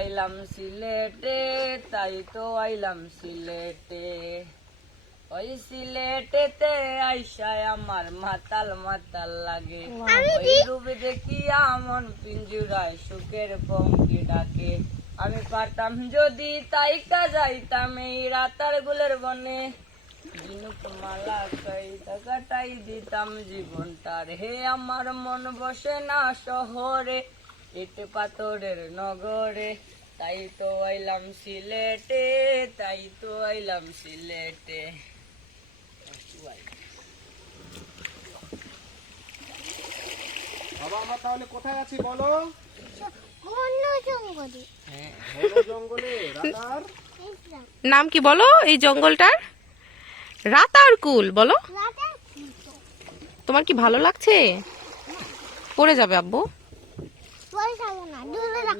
আইলাম সিলেটে, তাই তো আইলাম সিলেটে। ওই সিলেটেতে আইসায় আমার মাতাল মাতাল লাগে। ওই রূপ দেখিয়া মন পিঞ্জুরায় সুখের পঙ্কি ডাকে। আমি পারতাম যদি তাইকা যাইতাম এই রাতার গুলের বনে, ঝিনুক মালা খাইতা কাটাই দিতাম জীবনটার। হে আমার মন বসে না শহরে, ইট পাথরের নগরে, তাই তো আইলাম সিলেটে, তাই তো আইলাম সিলেটে। বাবা আমরা তাহলে কোথায় আছি বলো? জঙ্গলে। ঘন জঙ্গলে। রাতার নাম কি বলো এই জঙ্গলটার? রাতারকুল বলো। তোমার কি ভালো লাগছে? পড়ে যাবে আব্বু।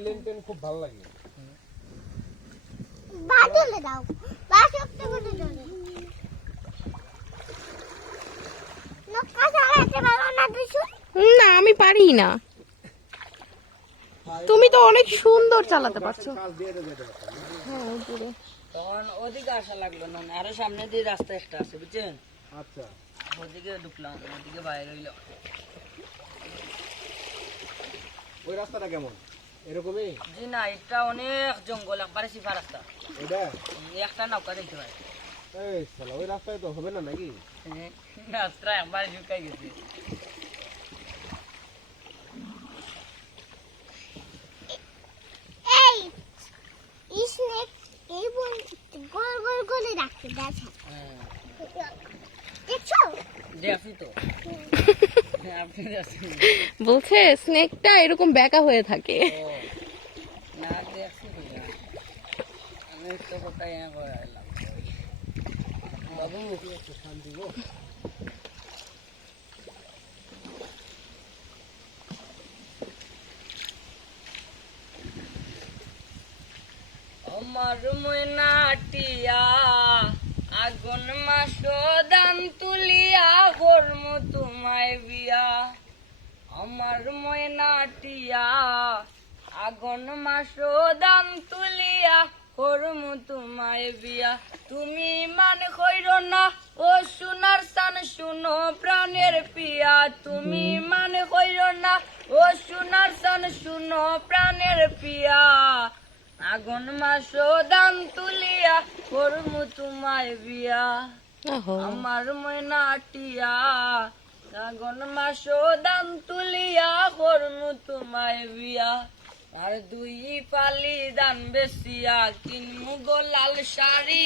লেনটেন খুব ভালো লাগে। না আমি পারি না। তুমি তো অনেক সুন্দর চালাতে পারছো। কাজ দিয়ে দেবে যেতে পারতাম। হ্যাঁ উপরে। তখন ওদিকে আসা লাগলো না, আরো সামনে দিয়ে রাস্তা একটা আছে বুঝছেন, আচ্ছা ওদিকে ঢুকলাম, ওদিকে বাইরে হইলাম। ওই রাস্তাটা কেমন? এরকমই? জি না, এটা অনেক জঙ্গল, একবারে সিফা রাস্তা। এটা একটা নৌকা দেখতে পাই। এই শালা ওই রাস্তায় তো হবে না নাকি? রাস্তা একবার ঢুকাই গেছে। দেখছি তো। আপনি দেখছেন? বলছে স্নেকটা এরকম বেঁকা হয়ে থাকে। ও, না দেখছি তো না। আমি তো কোথায় করে এলাম বাবু। শান্তি গো। আমার ময়নাটিয়া আগুন মাস দাম তুলিয়া করম তোমায় বিয়া। আমার ময়নাটিয়া আগুন মাস দাম তুলিয়া করম তোমায় বিয়া। তুমি মানে কইর না ও সোনার সান শুনো প্রাণের পিয়া। তুমি মানে কইর না ও সোনার সান শুনো প্রাণের পিয়া। আগুন মাস দাম তুলিয়া করমু তোমায় বিয়া। আমার ময়নাটিয়া আগুন মাস দাম তুলিয়া করমু তোমায় বিয়া। আর দুই পালি দান বেশিয়া কিনমু গো লাল শাড়ি,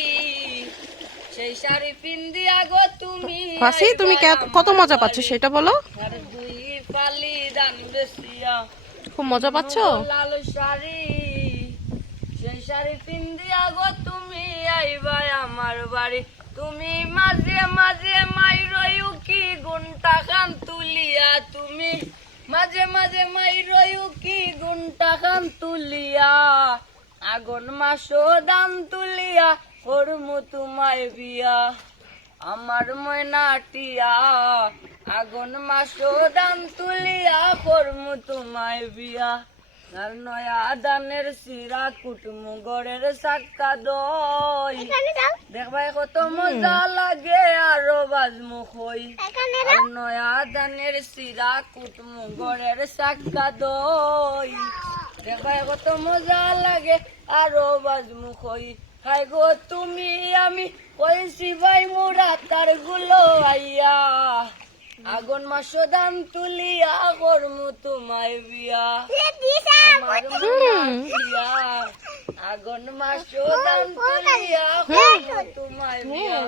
সেই শাড়ি পিন্দিয়া গো তুমি ফাঁসি তুমি কত মজা পাচ্ছ সেটা বলো। আর দুই পালি দান বেশিয়া খুব মজা পাচ্ছ? লাল শাড়ি, সেই শাড়ি পিন্দিয়া গো তুমি আইবা আমার বাড়ি। তুমি মাঝে মাঝে মাইরই কি ঘন্টা খান তুলিয়া। তুমি মাঝে মাঝে মাইরই কি ঘন্টা খান তুলিয়া। আগুন মাস দাম তুলিয়া করমু তোমায় বিয়া। আমার ময়নাটিয়া আগুন মাস দাম তুলিয়া করমু তোমায় বিয়া। আর নয়া দানের সিরা কুটমু গড়ের সাক্কা দই, দেখবাই কত মজা লাগে আরো বাজমু খই। আর নয়া দানের সিরা কুটমু গড়ের সাক্কা দই, দেখবাই কত মজা লাগে আরো বাজমু খই। খাই গো তুমি আমি কইছি ভাই মোরা তার গুলো আইয়া। আগুন মাস দাম তুলিয়া করমু তোমায় বিয়া। আমার ময়নাটিয়া আগুন মাস দাম তুলিয়া করমু তোমায় বিয়া।